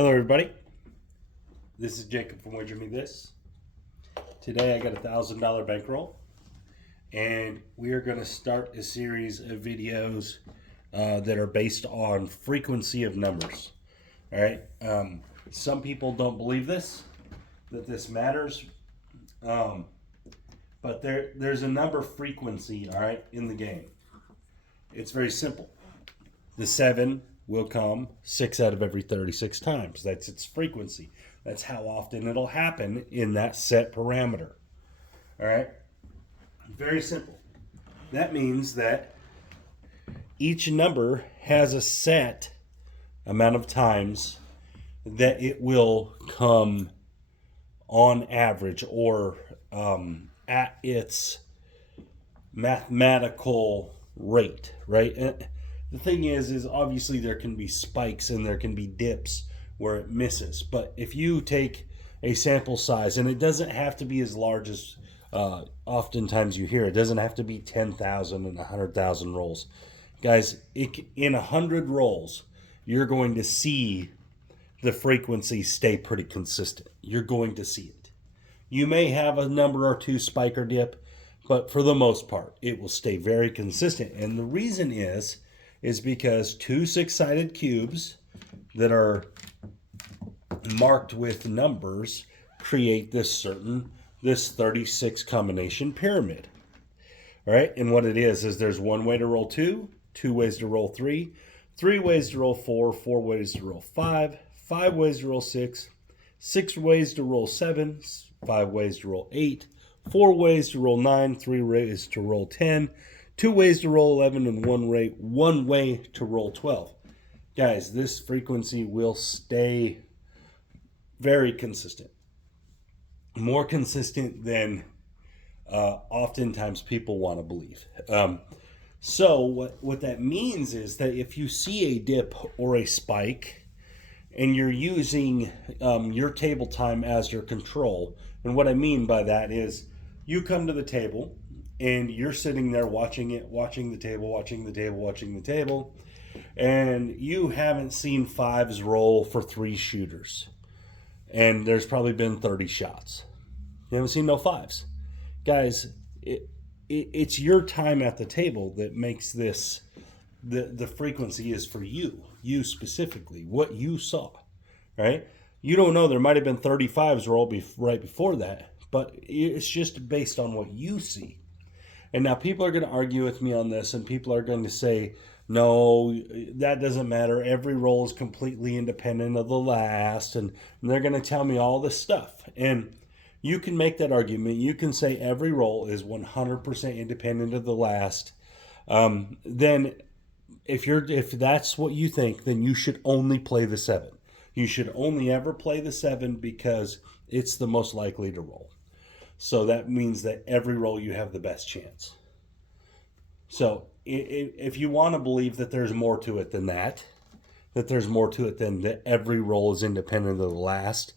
Hello everybody, this is Jacob from Wager Me This. Today I got a $1,000 bankroll and we are going to start a series of videos that are based on frequency of numbers. Alright, some people don't believe that this matters, but there's a number frequency, alright, in the game. It's very simple. The 7 will come 6 out of every 36 times. That's its frequency. That's how often it'll happen in that set parameter. All right? Very simple. That means that each number has a set amount of times that it will come on average, or at its mathematical rate, right? The thing is obviously there can be spikes and there can be dips where it misses. But if you take a sample size, and it doesn't have to be as large as oftentimes you hear, it doesn't have to be 10,000 and 100,000 rolls. Guys, in 100 rolls, you're going to see the frequency stay pretty consistent. You're going to see it. You may have a number or two spike or dip, but for the most part, it will stay very consistent. And the reason is because two six-sided cubes that are marked with numbers create this 36 combination pyramid. All right, and what it is there's one way to roll 2, 2 ways to roll 3, 3 ways to roll 4, 4 ways to roll 5, 5 ways to roll 6, 6 ways to roll 7, 5 ways to roll 8, 4 ways to roll 9, 3 ways to roll 10, 2 ways to roll 11, and one way to roll 12. Guys, this frequency will stay very consistent. More consistent than oftentimes people want to believe. So what that means is that if you see a dip or a spike and you're using your table time as your control, and what I mean by that is you come to the table and you're sitting there watching the table, and you haven't seen fives roll for 3 shooters. And there's probably been 30 shots. You haven't seen no fives. Guys, it's your time at the table that makes this, the frequency is for you specifically, what you saw, right? You don't know, there might have been 35s roll right before that, but it's just based on what you see. And now people are going to argue with me on this, and people are going to say, no, that doesn't matter. Every roll is completely independent of the last, and they're going to tell me all this stuff. And you can make that argument. You can say every roll is 100% independent of the last. Then if that's what you think, then you should only play the 7. You should only ever play the 7 because it's the most likely to roll. So that means that every roll you have the best chance. So if you want to believe that there's more to it than that there's more to it than that every roll is independent of the last,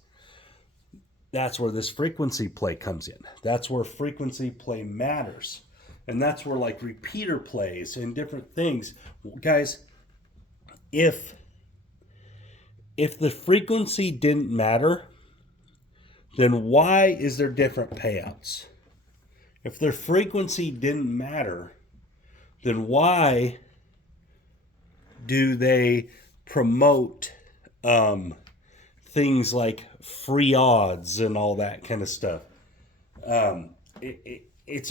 that's where this frequency play comes in. That's where frequency play matters. And that's where, like, repeater plays and different things. Guys, if the frequency didn't matter, then why is there different payouts? If their frequency didn't matter, then why do they promote things like free odds and all that kind of stuff? It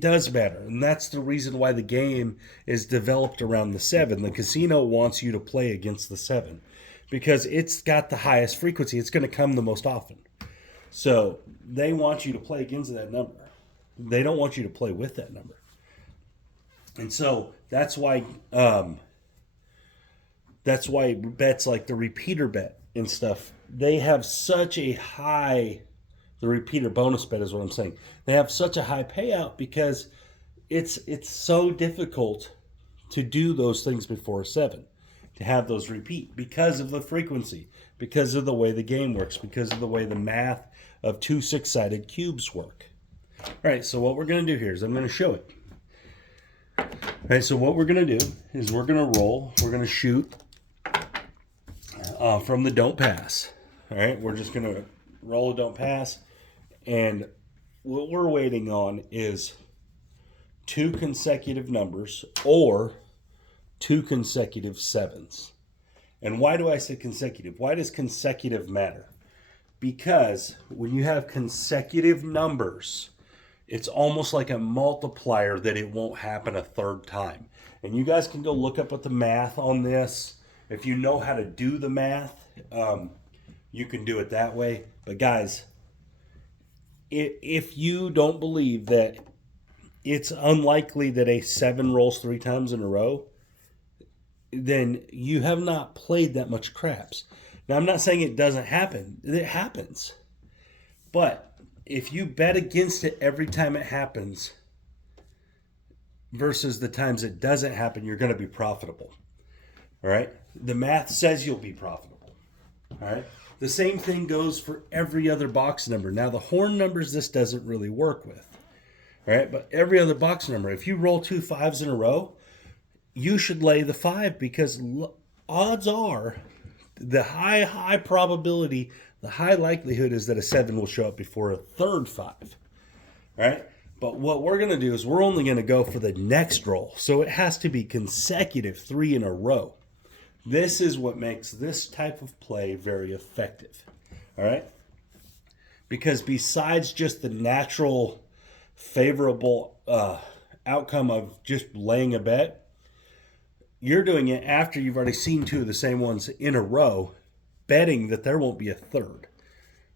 does matter, and that's the reason why the game is developed around the 7. The casino wants you to play against the 7 because it's got the highest frequency. It's going to come the most often. So they want you to play against that number. They don't want you to play with that number. And so that's why bets like the repeater bet and stuff, they have such a high, the repeater bonus bet is what I'm saying. They have such a high payout because it's so difficult to do those things before a 7, to have those repeat because of the frequency, because of the way the game works, because of the way the math of two six-sided cubes work. All right, so what we're going to do here is I'm going to show it. All right, so what we're going to do is we're going to roll, we're going to shoot from the don't pass. All right, we're just going to roll a don't pass. And what we're waiting on is 2 consecutive numbers or 2 consecutive 7s. And why do I say consecutive? Why does consecutive matter? Because when you have consecutive numbers, it's almost like a multiplier that it won't happen a third time. And you guys can go look up at the math on this. If you know how to do the math, you can do it that way. But guys, if you don't believe that it's unlikely that a 7 rolls 3 times in a row, then you have not played that much craps. Now, I'm not saying it doesn't happen. It happens. But if you bet against it every time it happens versus the times it doesn't happen, you're going to be profitable. All right? The math says you'll be profitable. All right? The same thing goes for every other box number. Now, the horn numbers, this doesn't really work with. All right? But every other box number, if you roll 2 5s in a row, you should lay the 5 because odds are the high probability, the high likelihood is that a 7 will show up before a third 5. Right? But what we're going to do is we're only going to go for the next roll. So it has to be consecutive 3 in a row. This is what makes this type of play very effective. All right? Because besides just the natural favorable outcome of just laying a bet, you're doing it after you've already seen 2 of the same ones in a row, betting that there won't be a third.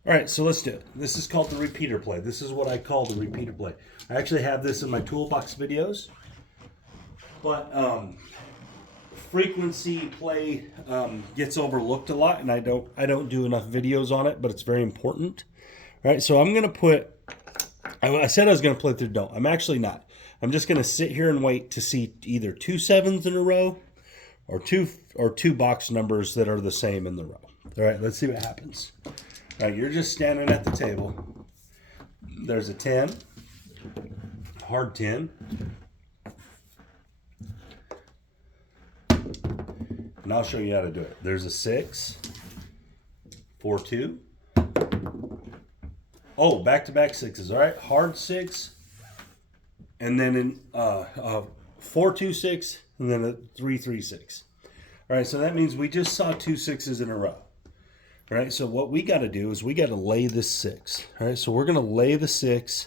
All right, so let's do it. This is called the repeater play. This is what I call the repeater play. I actually have this in my toolbox videos, but frequency play gets overlooked a lot, and I don't do enough videos on it, but it's very important. All right, so I'm going to put, I said I was going to play through don't. I'm actually not. I'm just going to sit here and wait to see either 2 7s in a row or two box numbers that are the same in the row. All right, let's see what happens. All right, you're just standing at the table. There's a 10, hard 10. And I'll show you how to do it. There's a 6, 4 2. Oh, back-to-back 6s. All right, hard 6. And then in 4 2 6, and then a 3 3 6. All right, so that means we just saw 2 6s in a row. All right, so what we got to do is we got to lay this 6. All right, so we're going to lay the 6.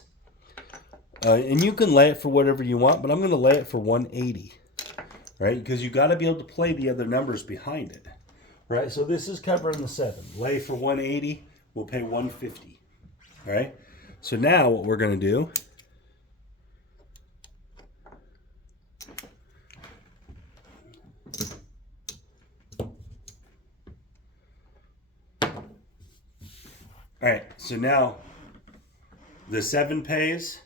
And you can lay it for whatever you want, but I'm going to lay it for 180. All right, because you got to be able to play the other numbers behind it. All right, so this is covering the 7. Lay for 180, we'll pay 150. All right, so now what we're going to do, all right, so now the 7 pays,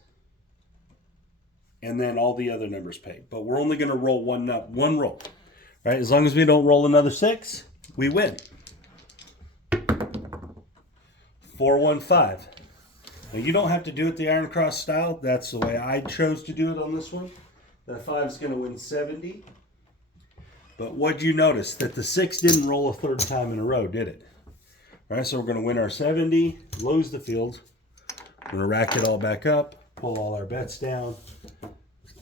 and then all the other numbers pay. But we're only going to roll one roll. Right? As long as we don't roll another 6, we win. 4 1 5. Now you don't have to do it the Iron Cross style. That's the way I chose to do it on this one. That 5 is going to win 70. But what'd you notice? That the 6 didn't roll a third time in a row, did it? All right, so we're going to win our 70, lose the field. We're going to rack it all back up, pull all our bets down.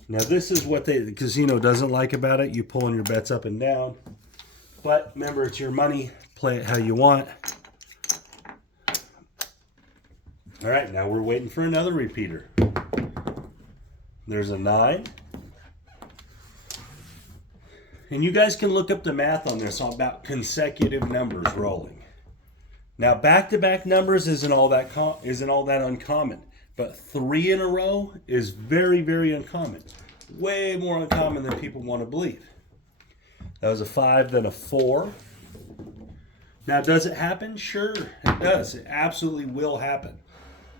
Now this is what the casino doesn't like about it. You pulling your bets up and down. But remember, it's your money. Play it how you want. All right, now we're waiting for another repeater. There's a 9. And you guys can look up the math on this about consecutive numbers rolling. Now, back-to-back numbers isn't all that uncommon, but 3 in a row is very, very uncommon. Way more uncommon than people want to believe. That was a 5, then a 4. Now, does it happen? Sure, it does. It absolutely will happen.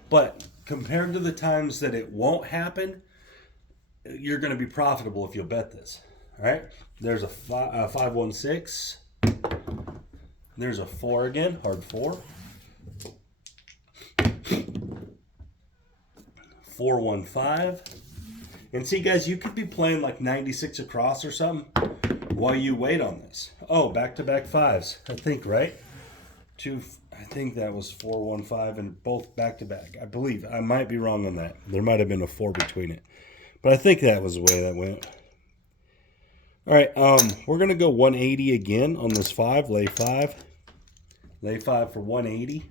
But compared to the times that it won't happen, you're going to be profitable if you'll bet this. All right? There's a 5 1 6. There's a 4 again, hard 4. 4 1 5. And see, guys, you could be playing like 96 across or something, while you wait on this. Oh, back-to-back fives, I think, right? I think that was 4-1-5 and both back-to-back. I believe. I might be wrong on that. There might have been a 4 between it. But I think that was the way that went. All right, we're going to go 180 again on this 5, lay 5. Lay 5 for 180.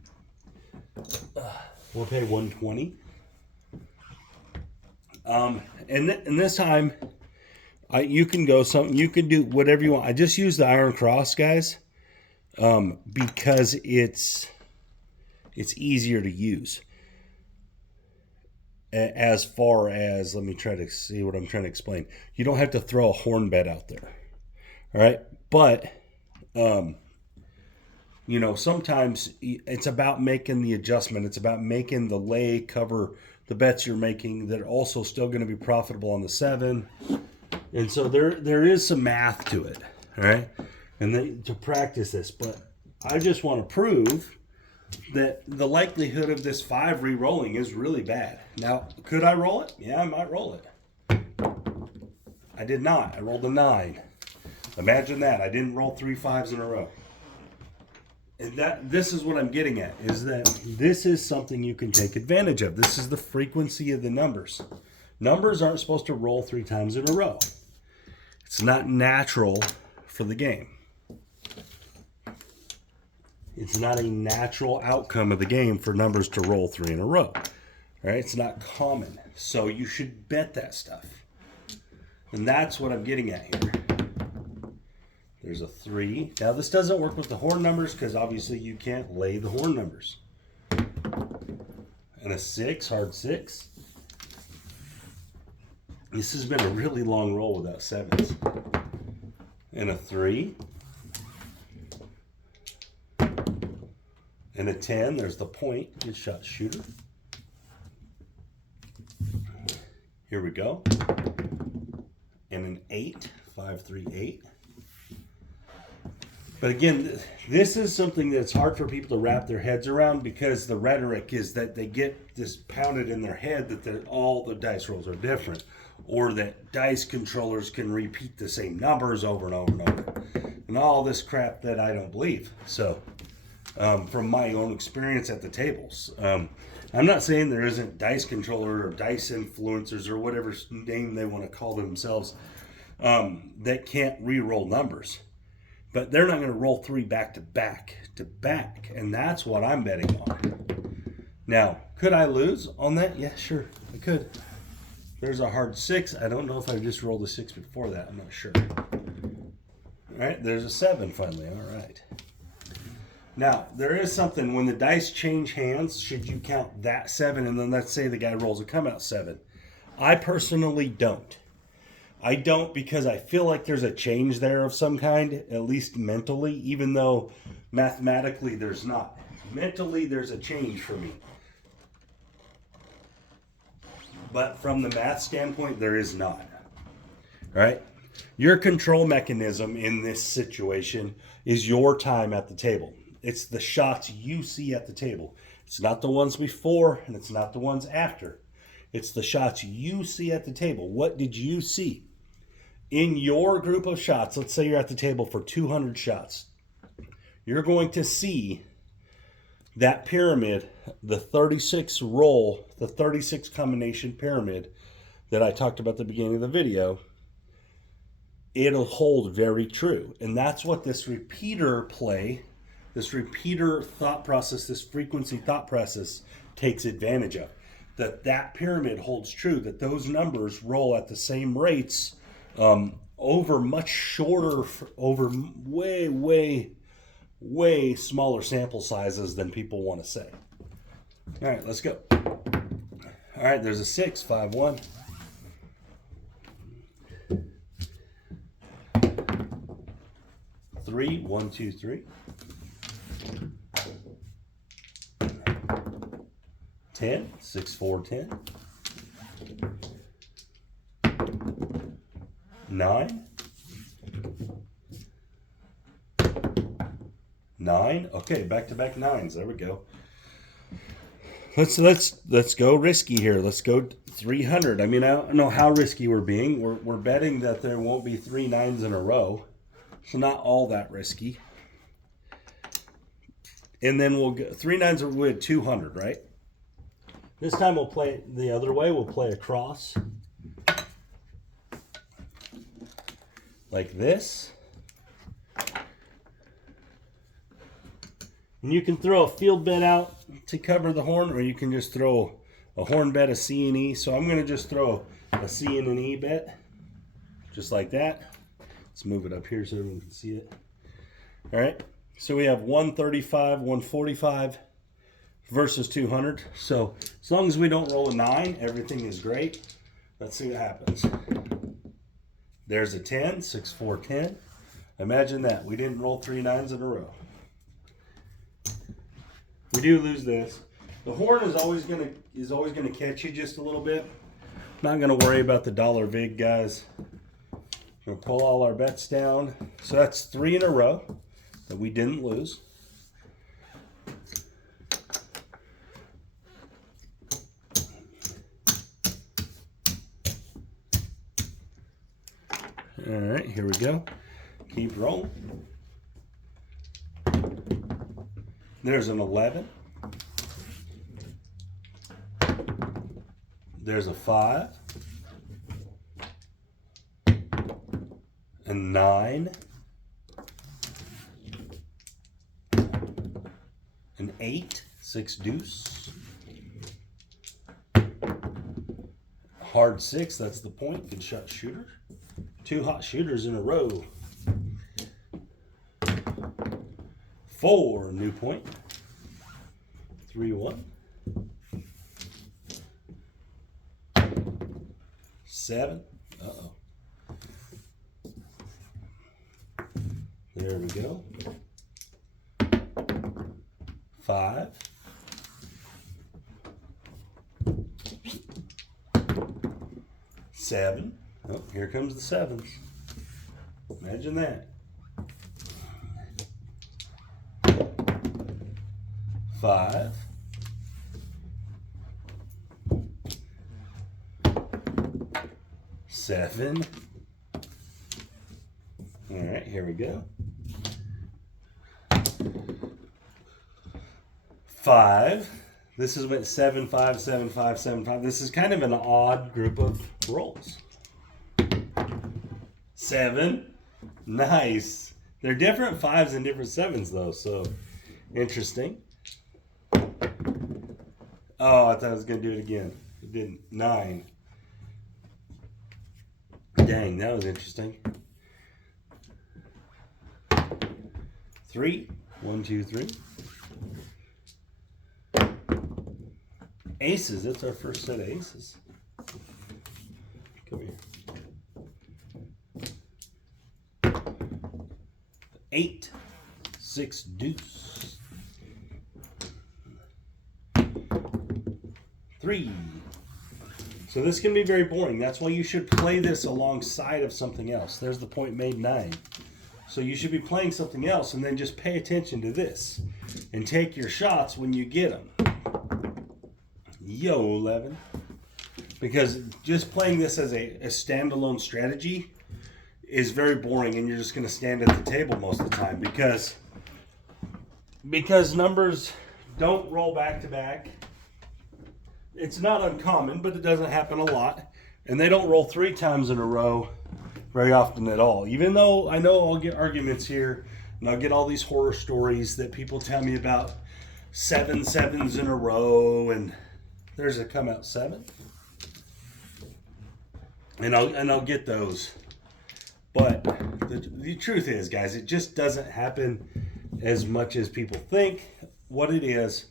We'll pay 120. And this time, you can go something. You can do whatever you want. I just use the iron cross, guys, because it's easier to use. As far as, let me try to see what I'm trying to explain. You don't have to throw a horn bed out there, all right? But you know, sometimes it's about making the adjustment. It's about making the lay cover the bets you're making that are also still going to be profitable on the 7. And so there is some math to it, all right? And to practice this, but I just want to prove that the likelihood of this 5 re-rolling is really bad. Now, could I roll it? Yeah, I might roll it. I did not. I rolled a 9. Imagine that. I didn't roll 3 5s in a row. And this is what I'm getting at, is that this is something you can take advantage of. This is the frequency of the numbers. Numbers aren't supposed to roll 3 times in a row. It's not natural for the game. It's not a natural outcome of the game for numbers to roll 3 in a row. All right? It's not common. So you should bet that stuff. And that's what I'm getting at here. There's a 3. Now this doesn't work with the horn numbers because obviously you can't lay the horn numbers. And a 6, hard 6. This has been a really long roll without 7s. And a 3. And a 10, there's the point. Good shot, shooter. Here we go. And an 8, 5, 3, 8. But again, this is something that's hard for people to wrap their heads around because the rhetoric is that they get this pounded in their head that all the dice rolls are different, or that dice controllers can repeat the same numbers over and over and over, and all this crap that I don't believe. So, from my own experience at the tables, I'm not saying there isn't dice controller or dice influencers or whatever name they want to call themselves that can't re-roll numbers. But they're not going to roll 3 back to back. And that's what I'm betting on. Now, could I lose on that? Yeah, sure, I could. There's a hard 6. I don't know if I just rolled a 6 before that. I'm not sure. All right, there's a 7 finally. All right. Now, there is something. When the dice change hands, should you count that 7? And then let's say the guy rolls a come out 7. I personally don't. I don't, because I feel like there's a change there of some kind, at least mentally, even though mathematically there's not. Mentally, there's a change for me. But from the math standpoint, there is not. Right? Your control mechanism in this situation is your time at the table. It's the shots you see at the table. It's not the ones before, and it's not the ones after. It's the shots you see at the table. What did you see? In your group of shots, let's say you're at the table for 200 shots, you're going to see that pyramid, the 36 roll, the 36 combination pyramid that I talked about at the beginning of the video. It'll hold very true. And that's what this repeater play, this repeater thought process, this frequency thought process takes advantage of. That pyramid holds true, that those numbers roll at the same rates over much shorter, over way smaller sample sizes than people want to say. All right, let's go. All right, there's a 6, 5, 1. Three, 1, 2, 3. 10, 6, 4, 10. 9. 9. Okay, back-to-back 9s. There we go. Let's go risky here. Let's go 300. I mean, I don't know how risky we're being. We're betting that there won't be 3 9s in a row. So not all that risky. And then we'll go 3 9s are with 200, right? This time we'll play it the other way. We'll play across like this. And you can throw a field bet out to cover the horn, or you can just throw a horn bet, a C and E. So I'm going to just throw a C and an E bet, just like that. Let's move it up here so everyone can see it. All right. So we have 135, 145 versus 200. So as long as we don't roll a 9, everything is great. Let's see what happens. There's a 10, 6, 4, 10. Imagine that. We didn't roll 3 9s in a row. We do lose this. The horn is always gonna catch you just a little bit. Not gonna worry about the dollar vig, guys. We'll pull all our bets down. So that's 3 in a row that we didn't lose. All right, here we go. Keep rolling. There's an 11. There's a 5. A 9. An 8. 6 deuce. Hard 6, that's the point. Good shot shooter. 2 hot shooters in a row. 4, new point. 3 1. 7. Uh-oh. There we go. 5. 7. Oh, here comes the 7s. Imagine that. 5. 7. All right, here we go. 5. This is what 7 5 7 5 7 5. This is kind of an odd group of rolls. 7. Nice. They're different 5s and different 7s though, so interesting. Oh, I thought I was going to do it again. It didn't. 9. Dang, that was interesting. 3. 1, 2, 3. Aces. That's our first set of aces. Come here. 8. 6 deuce. 3. So this can be very boring. That's why you should play this alongside of something else. There's the point made 9. So you should be playing something else and then just pay attention to this and take your shots when you get them. Yo, 11. Because just playing this as a standalone strategy is very boring, and you're just going to stand at the table most of the time because numbers don't roll back to back. It's not uncommon, but it doesn't happen a lot. And they don't roll 3 times in a row very often at all. Even though I know I'll get arguments here, and I'll get all these horror stories that people tell me about 7 7s in a row, and there's a come out 7. And I'll get those. But the truth is, guys, it just doesn't happen as much as people think. What it is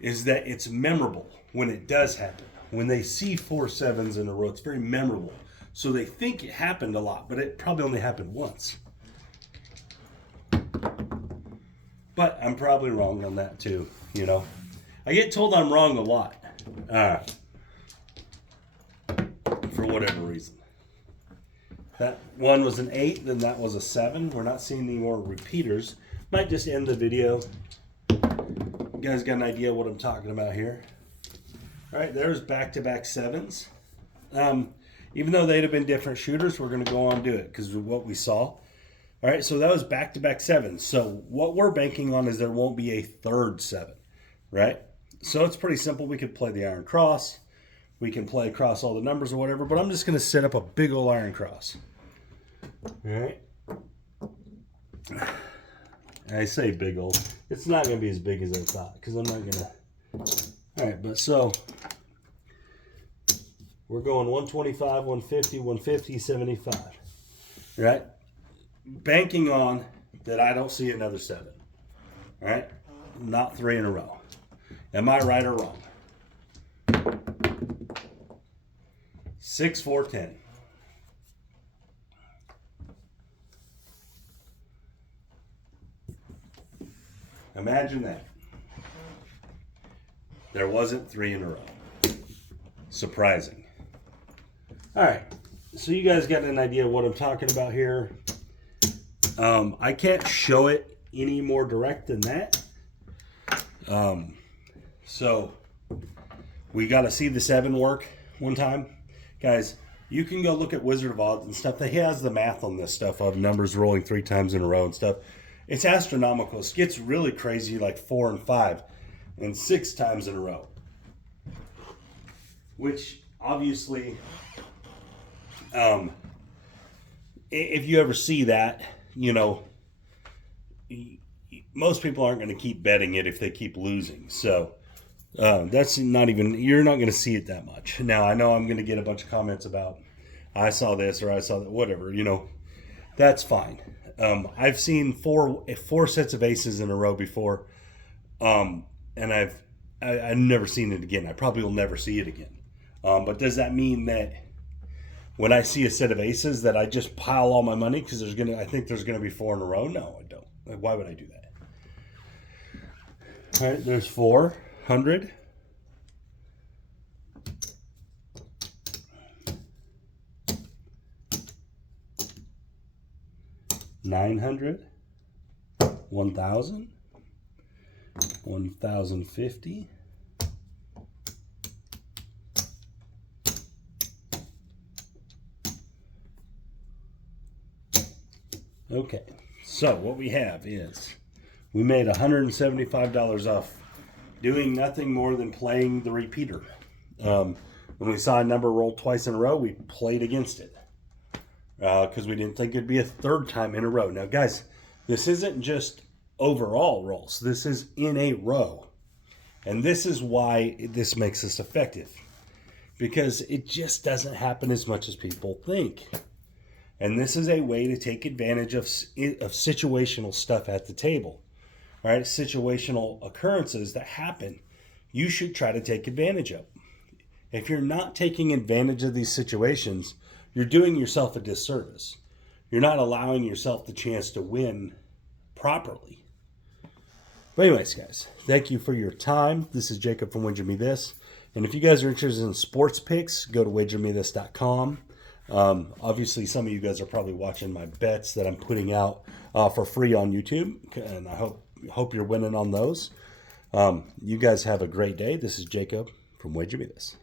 that it's memorable when it does happen. When they see 4 7s in a row, it's very memorable. So they think it happened a lot, but it probably only happened once. But I'm probably wrong on that too, you know. I get told I'm wrong a lot. For whatever reason. That one was an 8, then that was a 7. We're not seeing any more repeaters. Might just end the video. You guys got an idea what I'm talking about here. All right, there's back-to-back 7s. Even though they'd have been different shooters, we're going to go on and do it because of what we saw. All right, so that was back-to-back sevens. So what we're banking on is there won't be a third seven, right? So it's pretty simple. We could play the iron cross. We can play across all the numbers or whatever, but I'm just going to set up a big old iron cross. All right. I say big old. It's not going to be as big as I thought because I'm not going to. All right, but so we're going 125, 150, 150, 75. Right? Banking on that I don't see another seven. All right? Not three in a row. Am I right or wrong? 6, 4, 10. Imagine that. There wasn't three in a row. Surprising. All right. So you guys got an idea of what I'm talking about here. I can't show it any more direct than that. So we got to see the seven work one time. Guys, you can go look at Wizard of Oz and stuff. He has the math on this stuff of numbers rolling 3 times in a row and stuff. It's astronomical. It gets really crazy like 4 and 5 and 6 times in a row. Which obviously, if you ever see that, you know, most people aren't going to keep betting it if they keep losing. So that's not even, you're not going to see it that much. Now, I know I'm going to get a bunch of comments about, I saw this or I saw that, whatever, you know, that's fine. I've seen four sets of aces in a row before, and I've never seen it again. I probably will never see it again. But does that mean that when I see a set of aces that I just pile all my money because I think there's gonna be 4 in a row? No, I don't. Why would I do that? All right, there's 400. $900, 1,000, 1,050, okay, so what we have is we made $175 off doing nothing more than playing the repeater. When we saw a number roll twice in a row, we played against it. Because we didn't think it'd be a third time in a row. Now, guys, this isn't just overall rolls. This is in a row. And this is why this makes us effective. Because it just doesn't happen as much as people think. And this is a way to take advantage of situational stuff at the table. All right, situational occurrences that happen, you should try to take advantage of. If you're not taking advantage of these situations, you're doing yourself a disservice. You're not allowing yourself the chance to win properly. But anyways, guys, thank you for your time. This is Jacob from Wager Me This. And if you guys are interested in sports picks, go to wagermethis.com. Obviously, some of you guys are probably watching my bets that I'm putting out for free on YouTube. And I hope you're winning on those. You guys have a great day. This is Jacob from Wager Me This.